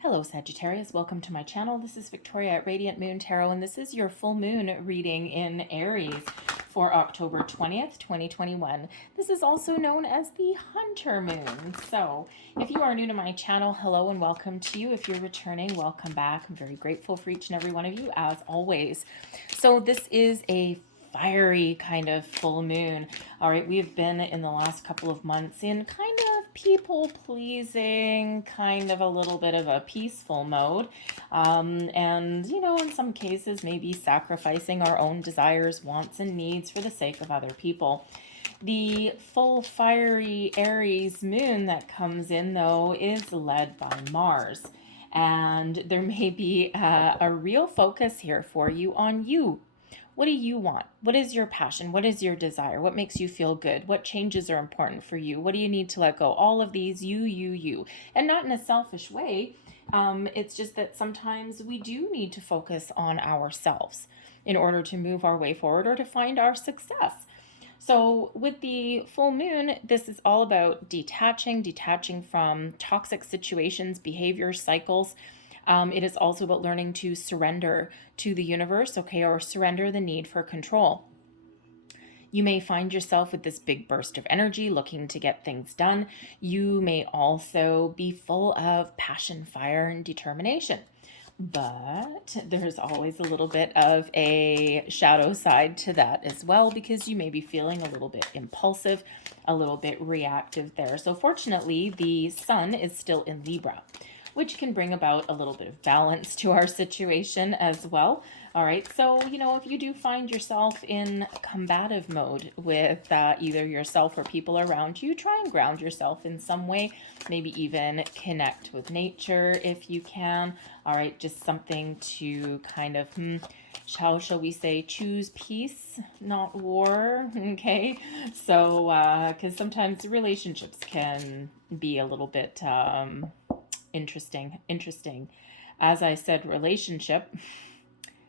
Hello Sagittarius, welcome to my channel. This is Victoria at Radiant Moon Tarot, and this is your full moon reading in Aries for October 20th, 2021. This is also known as the Hunter Moon. So if you are new to my channel, hello and welcome to you. If you're returning, welcome back. I'm very grateful for each and every one of you, as always. So this is a fiery kind of full moon. All right, we've been in the last couple of months in kind of people pleasing, kind of a little bit of a peaceful mode. And, in some cases, maybe sacrificing our own desires, wants, and needs for the sake of other people. The full fiery Aries moon that comes in, though, is led by Mars. And there may be a real focus here for you on you. What do you want? What is your passion? What is your desire? What makes you feel good? What changes are important for you? What do you need to let go? All of these, you. And not in a selfish way. It's just that sometimes we do need to focus on ourselves in order to move our way forward or to find our success. So with the full moon, this is all about detaching from toxic situations, behavior, cycles. It is also about learning to surrender to the universe, okay, or surrender the need for control. You may find yourself with this big burst of energy looking to get things done. You may also be full of passion, fire, and determination. But there's always a little bit of a shadow side to that as well, because you may be feeling a little bit impulsive, a little bit reactive there. So fortunately, the sun is still in Libra, which can bring about a little bit of balance to our situation as well. All right, so, if you do find yourself in combative mode with either yourself or people around you, try and ground yourself in some way, maybe even connect with nature if you can. All right, just something to kind of, how shall we say, choose peace, not war, okay? So, because sometimes relationships can be a little bit interesting. As I said,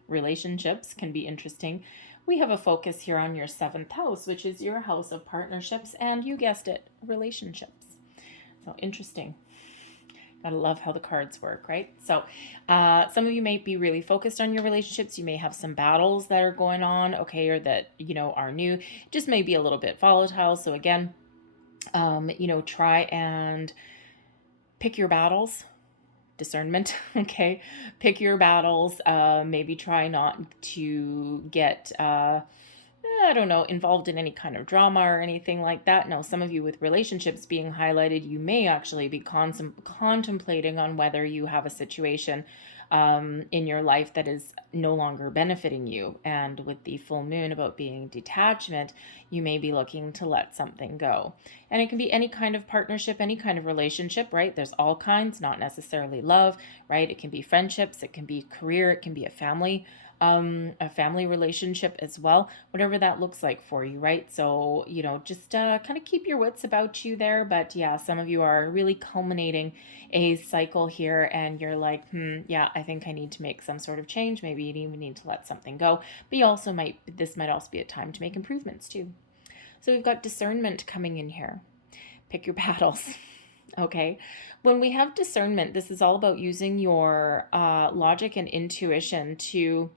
relationships can be interesting. We have a focus here on your 7th house, which is your house of partnerships, and you guessed it, relationships. So interesting. Gotta love how the cards work, right? So some of you may be really focused on your relationships. You may have some battles that are going on, okay, or that, are new. Just may be a little bit volatile. So again, try and pick your battles. Discernment, okay? Pick your battles. Maybe try not to get, involved in any kind of drama or anything like that. Now, some of you with relationships being highlighted, you may actually be contemplating on whether you have a situation in your life that is no longer benefiting you. And with the full moon about being detachment, you may be looking to let something go. And it can be any kind of partnership, any kind of relationship, right? There's all kinds, not necessarily love, right? It can be friendships, it can be career, it can be a family relationship as well, whatever that looks like for you, right? So, just kind of keep your wits about you there. But yeah, some of you are really culminating a cycle here and you're like, yeah, I think I need to make some sort of change. Maybe you even need to let something go. But this might also be a time to make improvements too. So we've got discernment coming in here. Pick your battles. Okay. When we have discernment, this is all about using your logic and intuition to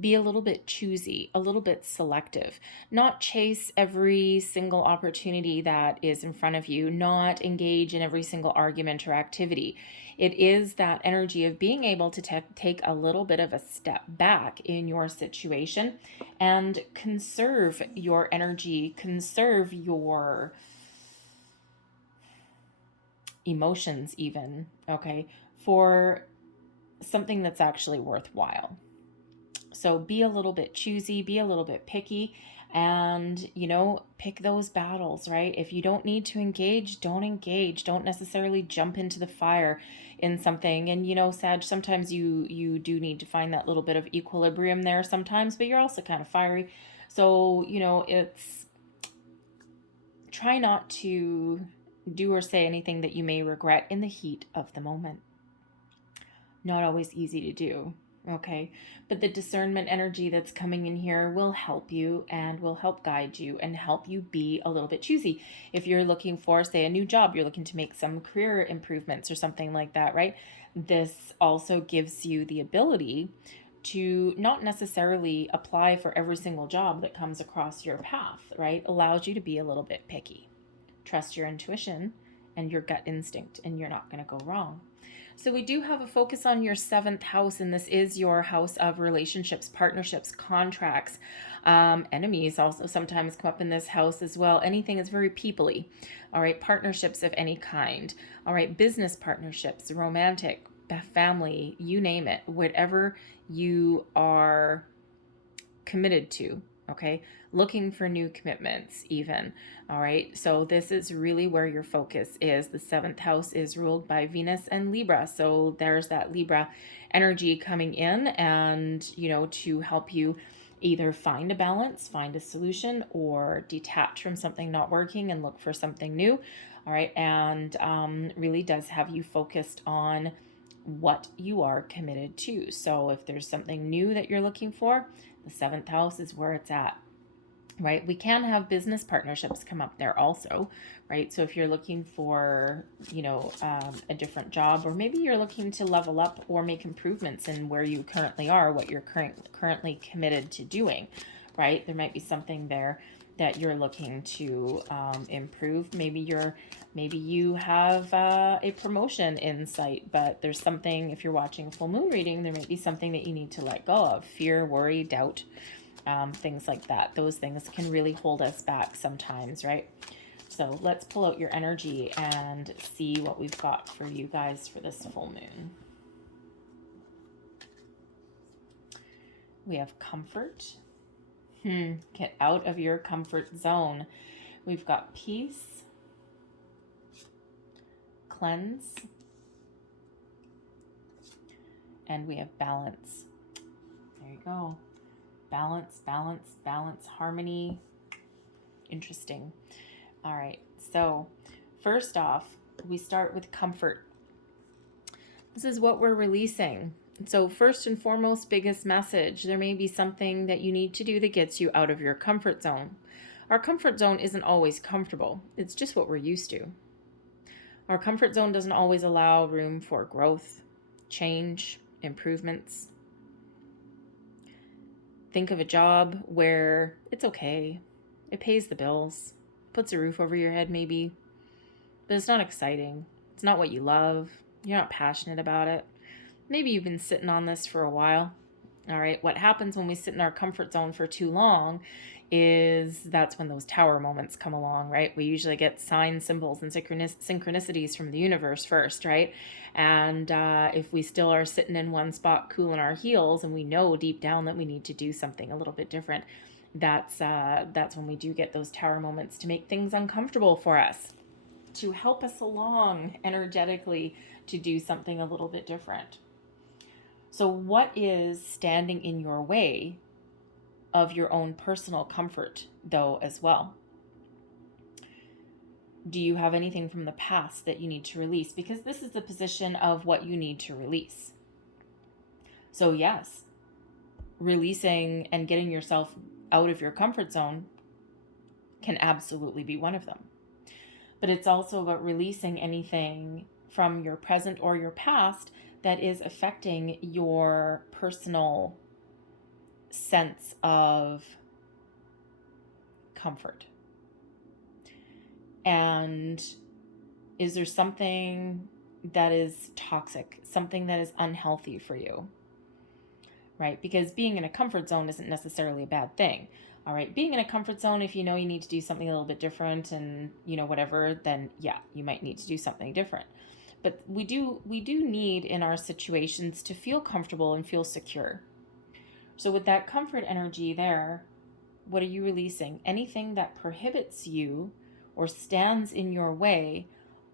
be a little bit choosy, a little bit selective, not chase every single opportunity that is in front of you, not engage in every single argument or activity. It is that energy of being able to take a little bit of a step back in your situation and conserve your energy, conserve your emotions even, okay, for something that's actually worthwhile. So be a little bit choosy, be a little bit picky, and, pick those battles, right? If you don't need to engage, don't engage. Don't necessarily jump into the fire in something. And, Sag, sometimes you do need to find that little bit of equilibrium there sometimes, but you're also kind of fiery. So, it's try not to do or say anything that you may regret in the heat of the moment. Not always easy to do. Okay, but the discernment energy that's coming in here will help you and will help guide you and help you be a little bit choosy. If you're looking for, say, a new job, you're looking to make some career improvements or something like that, right? This also gives you the ability to not necessarily apply for every single job that comes across your path, right? Allows you to be a little bit picky. Trust your intuition and your gut instinct, and you're not going to go wrong. So we do have a focus on your 7th house, and this is your house of relationships, partnerships, contracts. Enemies also sometimes come up in this house as well. Anything is very peoply. All right, partnerships of any kind. All right, business partnerships, romantic, family, you name it, whatever you are committed to. Okay, looking for new commitments, even. All right, so this is really where your focus is. The 7th house is ruled by Venus and Libra, so there's that Libra energy coming in, and to help you either find a balance, find a solution, or detach from something not working and look for something new. All right, and really does have you focused on what you are committed to. So if there's something new that you're looking for, the 7th house is where it's at, right? We can have business partnerships come up there also, right? So if you're looking for, a different job, or maybe you're looking to level up or make improvements in where you currently are, what you're currently committed to doing, right? There might be something there that you're looking to improve. Maybe you have a promotion in sight, but there's something, if you're watching a full moon reading, there might be something that you need to let go of. Fear, worry, doubt, things like that. Those things can really hold us back sometimes, right? So let's pull out your energy and see what we've got for you guys for this full moon. We have comfort. Get out of your comfort zone. We've got peace, cleanse, and we have balance. There you go. Balance, balance, balance, harmony. Interesting. All right. So first off, we start with comfort. This is what we're releasing. So first and foremost, biggest message, there may be something that you need to do that gets you out of your comfort zone. Our comfort zone isn't always comfortable. It's just what we're used to. Our comfort zone doesn't always allow room for growth, change, improvements. Think of a job where it's okay. It pays the bills, puts a roof over your head maybe, but it's not exciting. It's not what you love. You're not passionate about it. Maybe you've been sitting on this for a while. All right, what happens when we sit in our comfort zone for too long is that's when those tower moments come along, right? We usually get signs, symbols, and synchronicities from the universe first, right? And if we still are sitting in one spot, cooling our heels, and we know deep down that we need to do something a little bit different, that's when we do get those tower moments to make things uncomfortable for us, to help us along energetically to do something a little bit different. So what is standing in your way of your own personal comfort, though, as well? Do you have anything from the past that you need to release? Because this is the position of what you need to release. So yes, releasing and getting yourself out of your comfort zone can absolutely be one of them. But it's also about releasing anything from your present or your past that is affecting your personal sense of comfort. And is there something that is toxic, something that is unhealthy for you, right? Because being in a comfort zone isn't necessarily a bad thing. All right, being in a comfort zone, if you know you need to do something a little bit different and, whatever, then yeah, you might need to do something different. But we do need in our situations to feel comfortable and feel secure. So with that comfort energy there, what are you releasing? Anything that prohibits you or stands in your way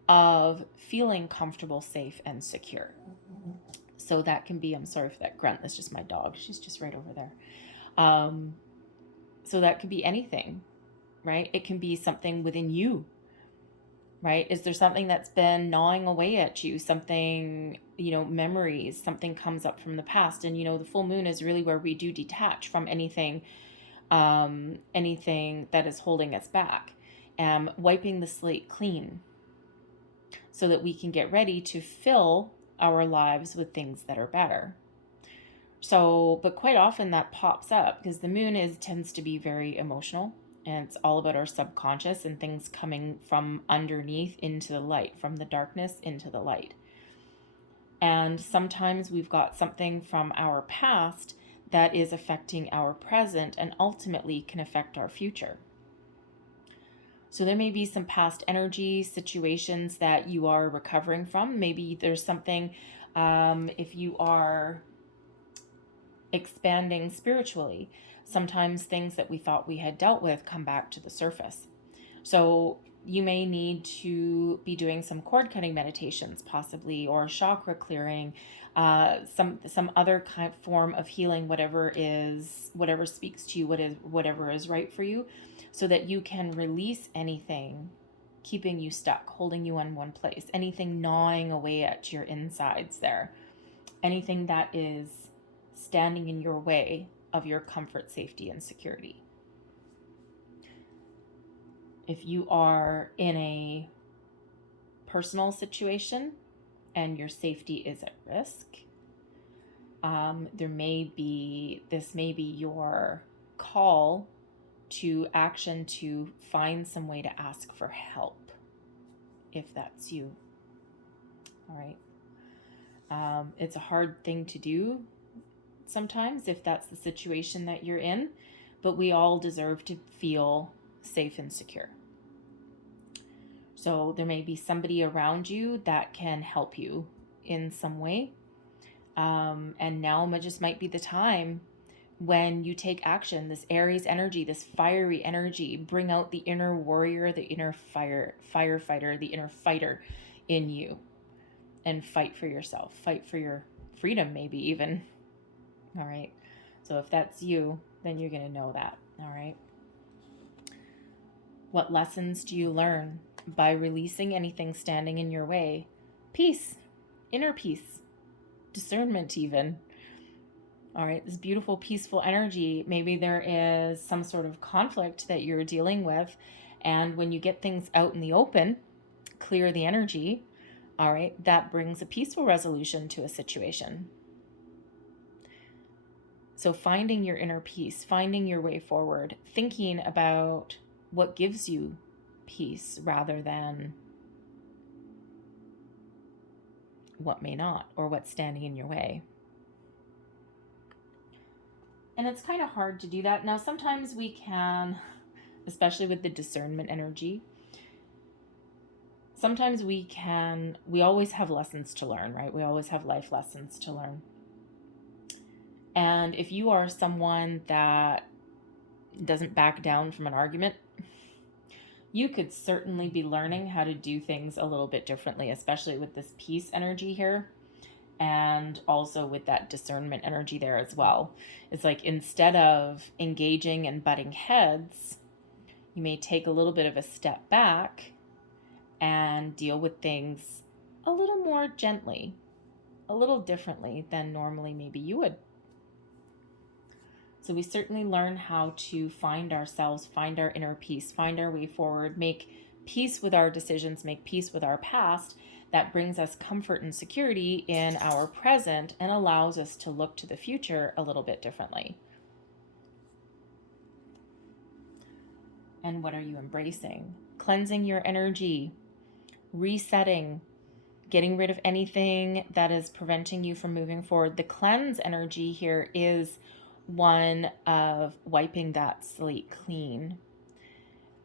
of feeling comfortable, safe, and secure. So that can be, I'm sorry for that grunt, that's just my dog. She's just right over there. So that could be anything, right? It can be something within you. right? Is there something that's been gnawing away at you? Something, memories, something comes up from the past. And, the full moon is really where we do detach from anything that is holding us back. Wiping the slate clean so that we can get ready to fill our lives with things that are better. So, but quite often that pops up because the moon tends to be very emotional, and it's all about our subconscious and things coming from underneath into the light, from the darkness into the light. And sometimes we've got something from our past that is affecting our present and ultimately can affect our future. So there may be some past energy situations that you are recovering from. Maybe there's something, if you are expanding spiritually, sometimes things that we thought we had dealt with come back to the surface. So you may need to be doing some cord cutting meditations possibly, or chakra clearing, some other kind of form of healing, whatever speaks to you, whatever is right for you, so that you can release anything keeping you stuck, holding you in one place, anything gnawing away at your insides there, anything that is standing in your way of your comfort, safety, and security. If you are in a personal situation and your safety is at risk, this may be your call to action to find some way to ask for help, if that's you. All right. It's a hard thing to do sometimes if that's the situation that you're in, but we all deserve to feel safe and secure. So there may be somebody around you that can help you in some way. And now just might be the time when you take action. This Aries energy, this fiery energy, bring out the inner warrior, the inner firefighter, the inner fighter in you, and fight for yourself, fight for your freedom, maybe even. All right. So if that's you, then you're going to know that. All right. What lessons do you learn by releasing anything standing in your way? Peace, inner peace, discernment even. All right, this beautiful, peaceful energy. Maybe there is some sort of conflict that you're dealing with, and when you get things out in the open, clear the energy, all right, that brings a peaceful resolution to a situation. So finding your inner peace, finding your way forward, thinking about what gives you peace rather than what may not, or what's standing in your way. And it's kind of hard to do that. Now, sometimes we can, especially with the discernment energy, sometimes we always have lessons to learn, right? We always have life lessons to learn. And if you are someone that doesn't back down from an argument, you could certainly be learning how to do things a little bit differently, especially with this peace energy here, and also with that discernment energy there as well. It's like, instead of engaging and butting heads, you may take a little bit of a step back and deal with things a little more gently, a little differently than normally maybe you would. So we certainly learn how to find ourselves, find our inner peace, find our way forward, make peace with our decisions, make peace with our past. That brings us comfort and security in our present and allows us to look to the future a little bit differently. And what are you embracing? Cleansing your energy, resetting, getting rid of anything that is preventing you from moving forward. The cleanse energy here is one of wiping that slate clean,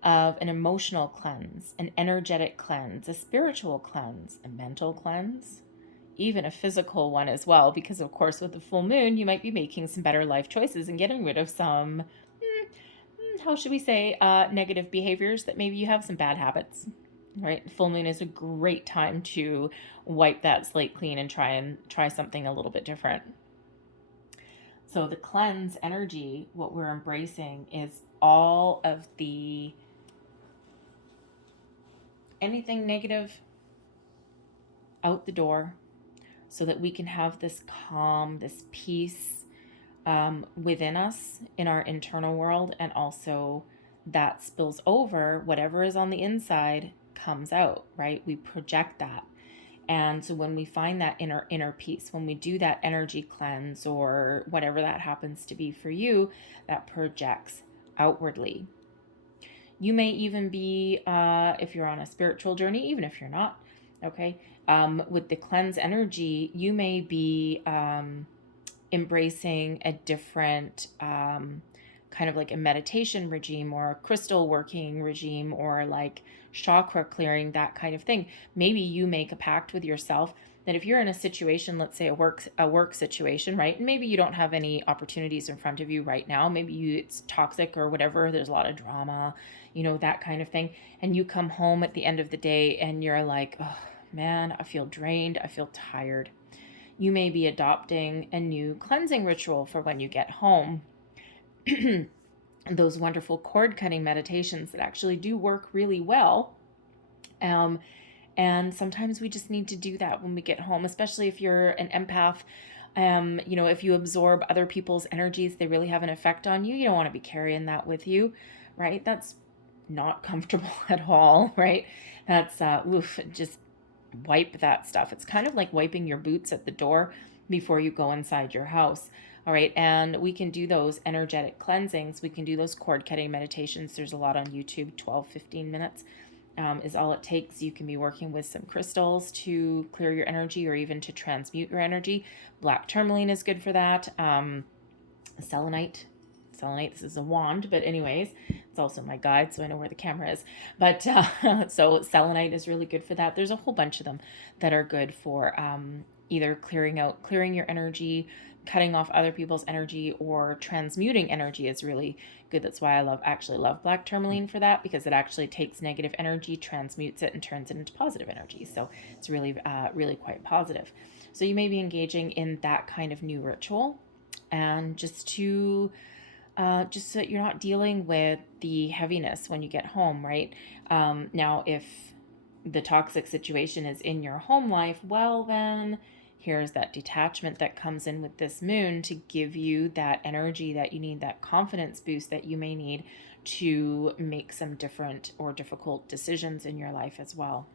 of an emotional cleanse, an energetic cleanse, a spiritual cleanse, a mental cleanse, even a physical one as well, because of course with the full moon you might be making some better life choices and getting rid of some, how should we say, negative behaviors that maybe you have, some bad habits, right? Full moon is a great time to wipe that slate clean and try something a little bit different. So the cleanse energy, what we're embracing is all of the anything negative out the door so that we can have this calm, this peace within us in our internal world, and also that spills over. Whatever is on the inside comes out, right? We project that. And so when we find that inner peace, when we do that energy cleanse or whatever that happens to be for you, that projects outwardly. You may even be, if you're on a spiritual journey, even if you're not, okay, with the cleanse energy, you may be embracing a different kind of like a meditation regime or a crystal working regime or like chakra clearing, that kind of thing. Maybe you make a pact with yourself that if you're in a situation, let's say a work situation, right? And maybe you don't have any opportunities in front of you right now. Maybe it's toxic or whatever. There's a lot of drama, that kind of thing. And you come home at the end of the day and you're like, oh man, I feel drained. I feel tired. You may be adopting a new cleansing ritual for when you get home. Those wonderful cord cutting meditations that actually do work really well. And sometimes we just need to do that when we get home, especially if you're an empath. If you absorb other people's energies, they really have an effect on you. You don't want to be carrying that with you, right? That's not comfortable at all, right? That's, just wipe that stuff. It's kind of like wiping your boots at the door before you go inside your house. All right. And we can do those energetic cleansings. We can do those cord cutting meditations. There's a lot on YouTube, 12, 15 minutes is all it takes. You can be working with some crystals to clear your energy or even to transmute your energy. Black tourmaline is good for that. Selenite, this is a wand, but anyways, it's also my guide, so I know where the camera is. But so selenite is really good for that. There's a whole bunch of them that are good for either clearing your energy, cutting off other people's energy, or transmuting energy is really good. That's why I love black tourmaline for that, because it actually takes negative energy, transmutes it, and turns it into positive energy. So it's really, really quite positive. So you may be engaging in that kind of new ritual, and just so that you're not dealing with the heaviness when you get home, right? Now, if the toxic situation is in your home life, well, then here's that detachment that comes in with this moon to give you that energy that you need, that confidence boost that you may need to make some different or difficult decisions in your life as well.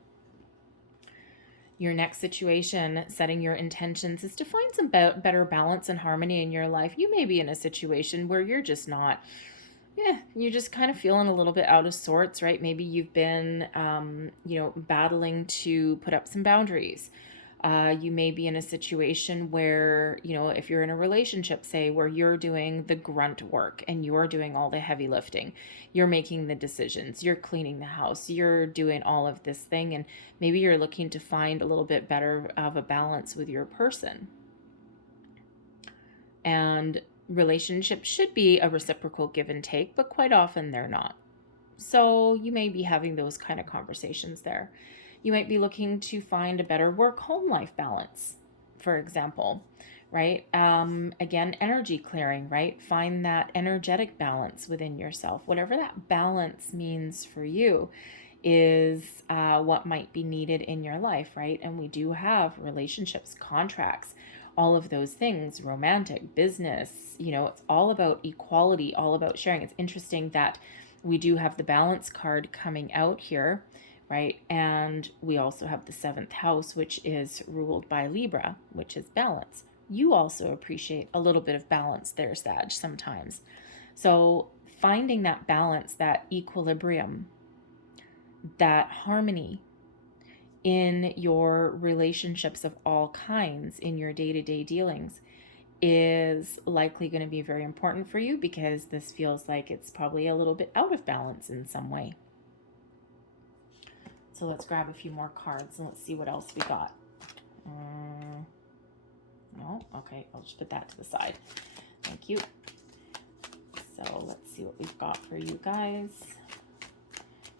Your next situation, setting your intentions, is to find some better balance and harmony in your life. You may be in a situation where you're just not, you're just kind of feeling a little bit out of sorts, right? Maybe you've been, battling to put up some boundaries. You may be in a situation where, if you're in a relationship, say, where you're doing the grunt work and you're doing all the heavy lifting, you're making the decisions, you're cleaning the house, you're doing all of this thing, and maybe you're looking to find a little bit better of a balance with your person. And relationships should be a reciprocal give and take, but quite often they're not. So you may be having those kind of conversations there. You might be looking to find a better work-home life balance, for example, right? Again, energy clearing, right? Find that energetic balance within yourself. Whatever that balance means for you is what might be needed in your life, right? And we do have relationships, contracts, all of those things, romantic, business, it's all about equality, all about sharing. It's interesting that we do have the balance card coming out here, right? And we also have the 7th house, which is ruled by Libra, which is balance. You also appreciate a little bit of balance there, Sag, sometimes. So finding that balance, that equilibrium, that harmony in your relationships of all kinds, in your day-to-day dealings, is likely going to be very important for you, because this feels like it's probably a little bit out of balance in some way. So let's grab a few more cards and let's see what else we got. No? Okay, I'll just put that to the side. Thank you. So let's see what we've got for you guys.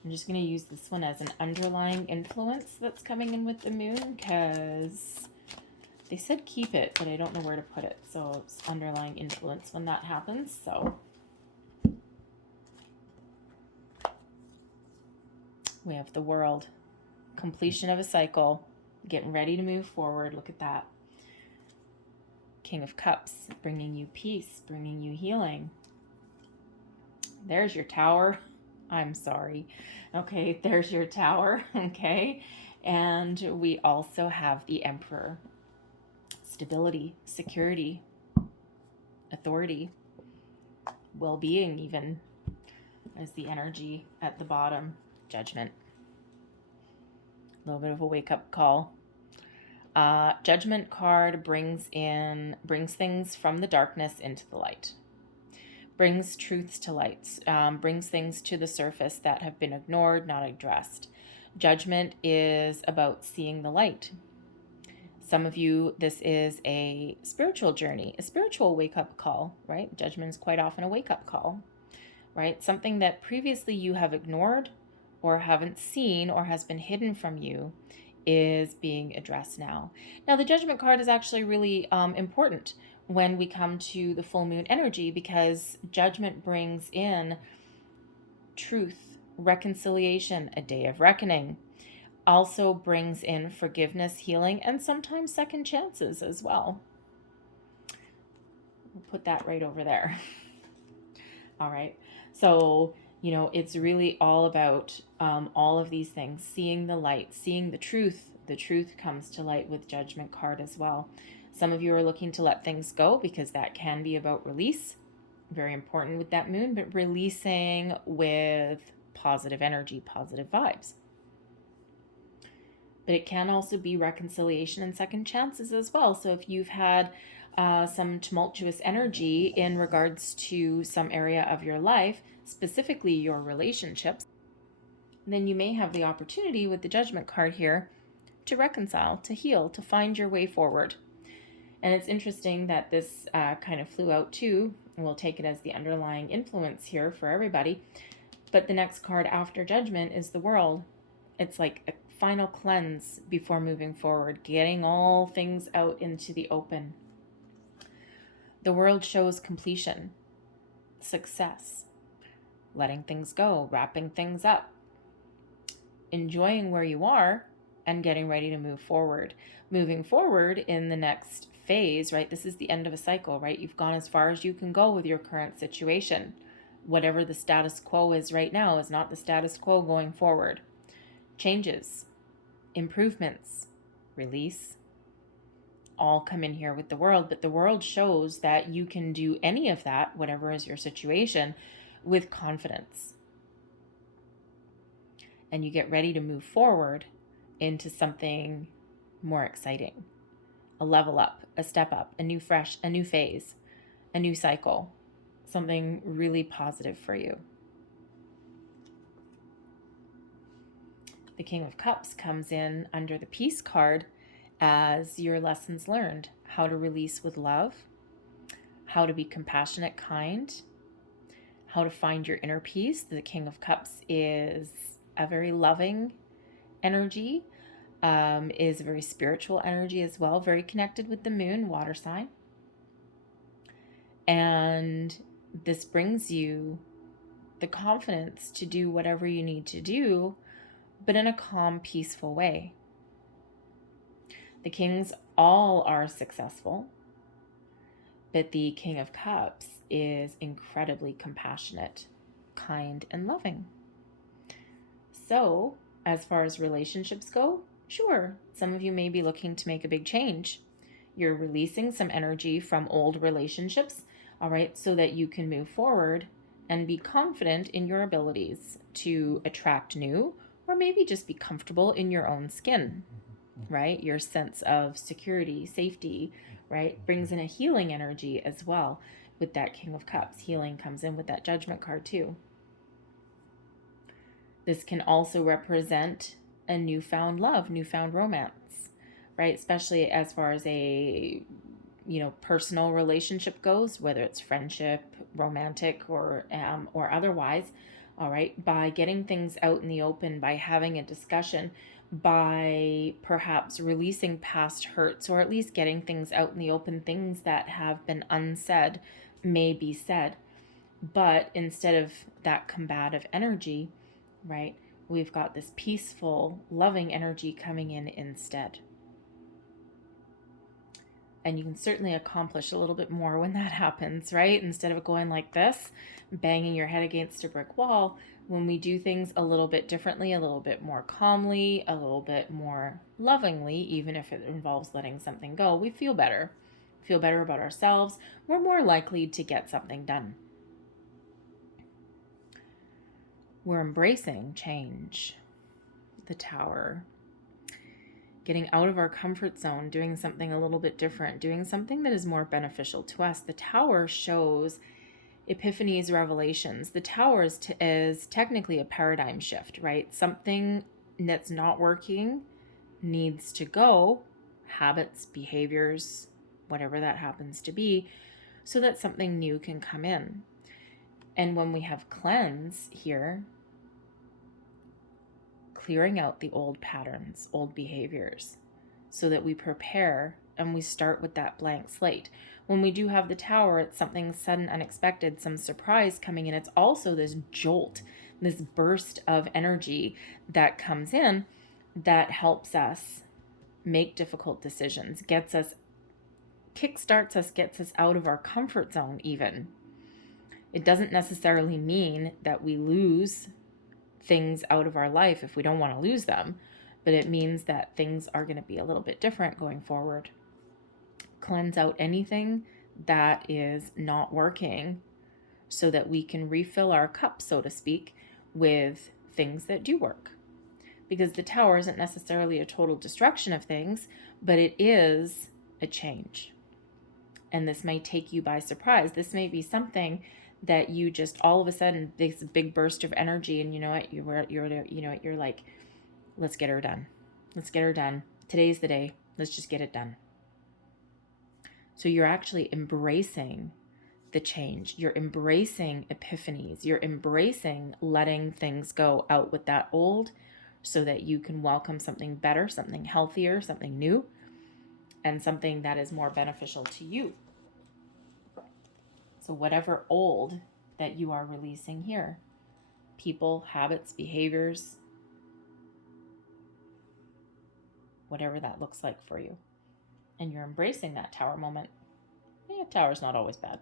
I'm just going to use this one as an underlying influence that's coming in with the moon, because they said keep it, but I don't know where to put it. So it's underlying influence when that happens. So we have the World. completion of a cycle, getting ready to move forward. Look at that. King of Cups, bringing you peace, bringing you healing. There's your Tower. I'm sorry. Okay, there's your Tower. Okay. And we also have the Emperor. Stability, security, authority, well-being even as the energy at the bottom. Judgment. A little bit of a wake-up call. Judgment card brings things from the darkness into the light. Brings truths to light. Brings things to the surface that have been ignored, not addressed. Judgment is about seeing the light. Some of you, this is a spiritual journey, a spiritual wake-up call, right? Judgment is quite often a wake-up call, right? Something that previously you have ignored or haven't seen or has been hidden from you is being addressed now. Now, the Judgment card is actually really important when we come to the full moon energy, because Judgment brings in truth, reconciliation, a day of reckoning. Also brings in forgiveness, healing, and sometimes second chances as well. We'll put that right over there. All right. So, it's really all about all of these things, seeing the light, seeing the truth. The truth comes to light with Judgment card as well. Some of you are looking to let things go because that can be about release. Very important with that moon, but releasing with positive energy, positive vibes. But it can also be reconciliation and second chances as well. So if you've had some tumultuous energy in regards to some area of your life, specifically your relationships, then you may have the opportunity with the Judgment card here to reconcile, to heal, to find your way forward. And it's interesting that this kind of flew out too, and we'll take it as the underlying influence here for everybody. But the next card after Judgment is the World. It's like a final cleanse before moving forward, getting all things out into the open. The World shows completion, success, letting things go, wrapping things up, enjoying where you are, and getting ready to move forward. Moving forward in the next phase, right? This is the end of a cycle, right? You've gone as far as you can go with your current situation. Whatever the status quo is right now is not the status quo going forward. Changes, improvements, release, all come in here with the World, but the World shows that you can do any of that, whatever is your situation, with confidence. And you get ready to move forward into something more exciting, a level up, a step up, a new phase, a new cycle, something really positive for you. The King of Cups comes in under the Peace card as your lessons learned, how to release with love, how to be compassionate, kind, how to find your inner peace. The King of Cups is a very loving energy, is a very spiritual energy as well, very connected with the moon, water sign. And this brings you the confidence to do whatever you need to do, but in a calm, peaceful way. The kings all are successful, but the King of Cups is incredibly compassionate, kind, and loving. So, as far as relationships go, sure, some of you may be looking to make a big change. You're releasing some energy from old relationships, all right, so that you can move forward and be confident in your abilities to attract new, or maybe just be comfortable in your own skin, right? Your sense of security, safety, right? Brings in a healing energy as well with that King of Cups. Healing comes in with that Judgment card too. This can also represent a newfound love, newfound romance, right? Especially as far as a, personal relationship goes, whether it's friendship, romantic, or otherwise. All right, by getting things out in the open, by having a discussion, by perhaps releasing past hurts, or at least getting things out in the open, things that have been unsaid may be said. But instead of that combative energy, right, we've got this peaceful, loving energy coming in instead. And you can certainly accomplish a little bit more when that happens, right? Instead of going like this, banging your head against a brick wall, when we do things a little bit differently, a little bit more calmly, a little bit more lovingly, even if it involves letting something go, we feel better about ourselves. We're more likely to get something done. We're embracing change. The Tower. Getting out of our comfort zone, doing something a little bit different, doing something that is more beneficial to us. The Tower shows epiphanies, revelations. The Tower is technically a paradigm shift, right? Something that's not working needs to go, habits, behaviors, whatever that happens to be, so that something new can come in. And when we have cleanse here, clearing out the old patterns, old behaviors, so that we prepare and we start with that blank slate. When we do have the Tower, it's something sudden, unexpected, some surprise coming in. It's also this jolt, this burst of energy that comes in that helps us make difficult decisions, kickstarts us, gets us out of our comfort zone even. It doesn't necessarily mean that we lose things out of our life if we don't want to lose them, but it means that things are going to be a little bit different going forward. Cleanse out anything that is not working so that we can refill our cup, so to speak, with things that do work. Because the Tower isn't necessarily a total destruction of things, but it is a change. And this may take you by surprise. This may be something that you just all of a sudden, this big burst of energy, and you know what, you're like, let's get her done. Let's get her done. Today's the day. Let's just get it done. So you're actually embracing the change. You're embracing epiphanies. You're embracing letting things go out with that old so that you can welcome something better, something healthier, something new, and something that is more beneficial to you. So whatever old that you are releasing here, people, habits, behaviors, whatever that looks like for you. And you're embracing that Tower moment. Yeah, Tower's not always bad.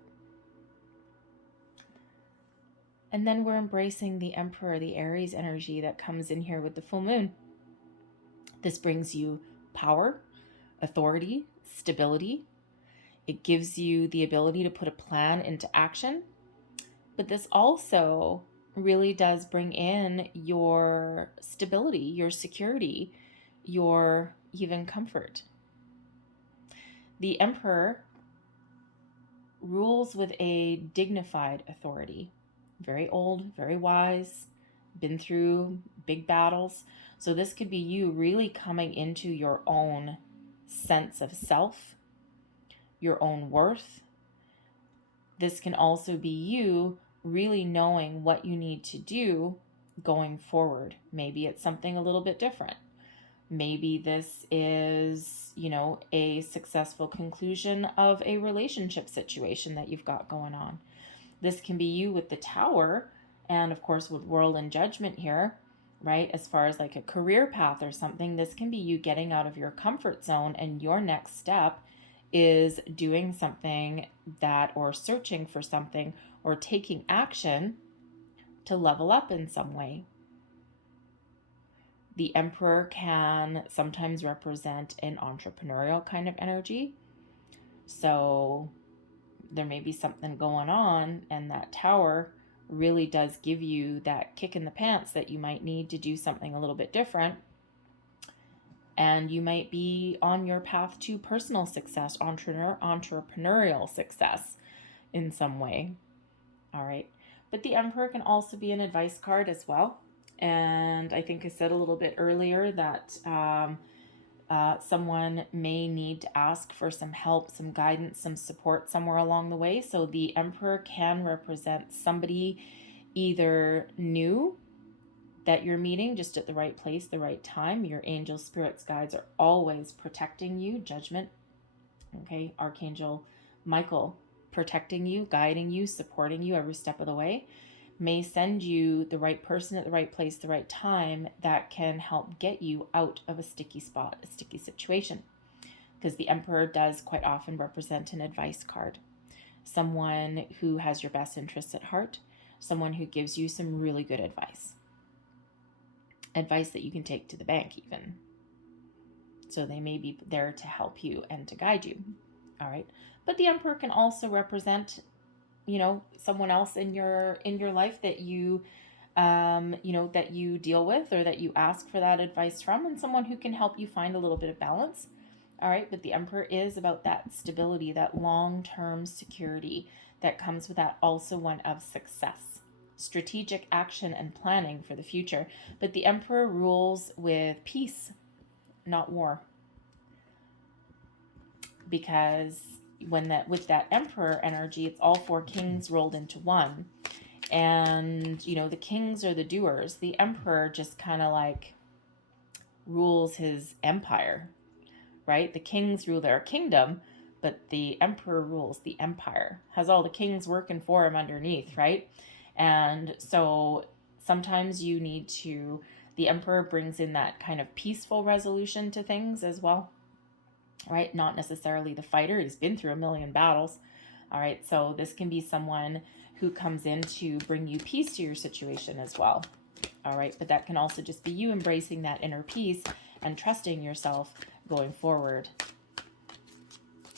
And then we're embracing the Emperor, the Aries energy that comes in here with the full moon. This brings you power, authority, stability. It gives you the ability to put a plan into action. But this also really does bring in your stability, your security, your even comfort. The Emperor rules with a dignified authority. Very old, very wise, been through big battles. So this could be you really coming into your own sense of self, your own worth. This can also be you really knowing what you need to do going forward. Maybe it's something a little bit different. Maybe this is, a successful conclusion of a relationship situation that you've got going on. This can be you with the Tower, and of course with World and Judgment here, right? As far as like a career path or something, this can be you getting out of your comfort zone, and your next step is doing something or searching for something or taking action to level up in some way. The Emperor can sometimes represent an entrepreneurial kind of energy. So there may be something going on, and that Tower really does give you that kick in the pants that you might need to do something a little bit different. And you might be on your path to personal success, entrepreneurial success in some way. All right. But the Emperor can also be an advice card as well. And I think I said a little bit earlier that someone may need to ask for some help, some guidance, some support somewhere along the way. So the Emperor can represent somebody either new that you're meeting just at the right place, the right time. Your angels, spirits, guides are always protecting you. Judgment, okay, Archangel Michael protecting you, guiding you, supporting you every step of the way. may send you the right person at the right place, the right time that can help get you out of a sticky spot, a sticky situation. Because the Emperor does quite often represent an advice card. Someone who has your best interests at heart, someone who gives you some really good advice. Advice that you can take to the bank even. So they may be there to help you and to guide you. All right. But the Emperor can also represent, someone else in your life that you that you deal with or that you ask for that advice from, and someone who can help you find a little bit of balance. All right. But the Emperor is about that stability, that long-term security that comes with that, also one of success, strategic action and planning for the future. But the Emperor rules with peace, not war. Because with that Emperor energy, it's all four kings rolled into one. And, the kings are the doers. The Emperor just kind of like rules his empire, right? The kings rule their kingdom, but the Emperor rules the empire, has all the kings working for him underneath, right? And so sometimes the Emperor brings in that kind of peaceful resolution to things as well, right? Not necessarily the fighter. He's been through a million battles. All right. So this can be someone who comes in to bring you peace to your situation as well. All right. But that can also just be you embracing that inner peace and trusting yourself going forward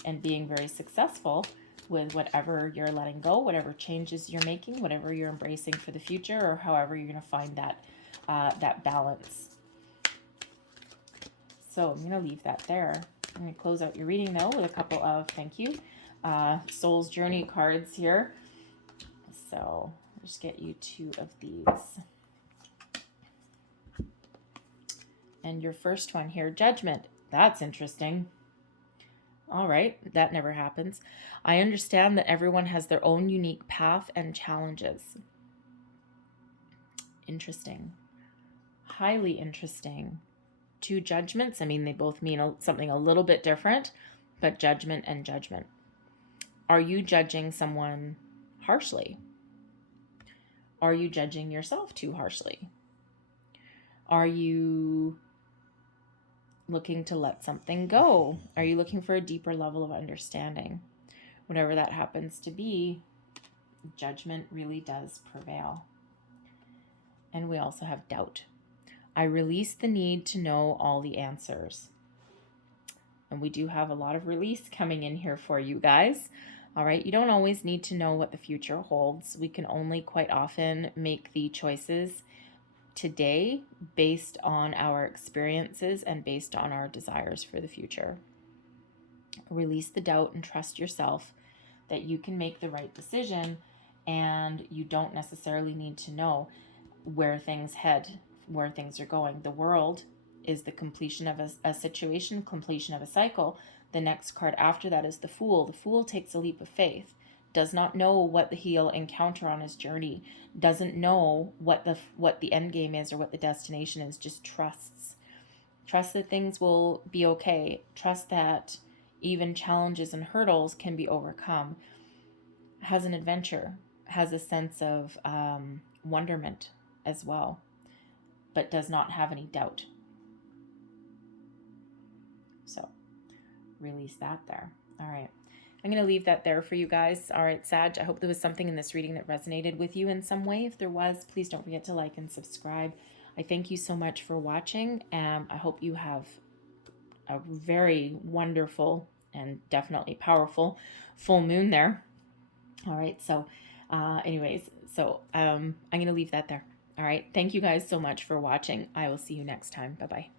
and being very successful with whatever you're letting go, whatever changes you're making, whatever you're embracing for the future, or however you're going to find that balance. So I'm going to leave that there. I'm going to close out your reading, though, with a couple of thank you Soul's Journey cards here. So I'll just get you 2 of these. And your first one here, Judgment. That's interesting. All right, that never happens. I understand that everyone has their own unique path and challenges. Interesting. Highly interesting. 2 judgments. I mean, they both mean something a little bit different, but judgment and judgment. Are you judging someone harshly? Are you judging yourself too harshly? Are you looking to let something go? Are you looking for a deeper level of understanding? Whatever that happens to be, judgment really does prevail. And we also have doubt. I release the need to know all the answers. And we do have a lot of release coming in here for you guys. All right, you don't always need to know what the future holds. We can only quite often make the choices today based on our experiences and based on our desires for the future. Release the doubt and trust yourself that you can make the right decision, and you don't necessarily need to know where things head, where things are going. The world is the completion of a situation, completion of a cycle. The next card after that is the Fool. The Fool takes a leap of faith, does not know what he'll encounter on his journey, doesn't know what the end game is or what the destination is, just trusts. Trust that things will be okay. Trust that even challenges and hurdles can be overcome. Has an adventure, has a sense of wonderment as well, but does not have any doubt. So release that there. All right. I'm going to leave that there for you guys. All right, Sag, I hope there was something in this reading that resonated with you in some way. If there was, please don't forget to like and subscribe. I thank you so much for watching. I hope you have a very wonderful and definitely powerful full moon there. All right. So anyways, I'm going to leave that there. All right. Thank you guys so much for watching. I will see you next time. Bye-bye.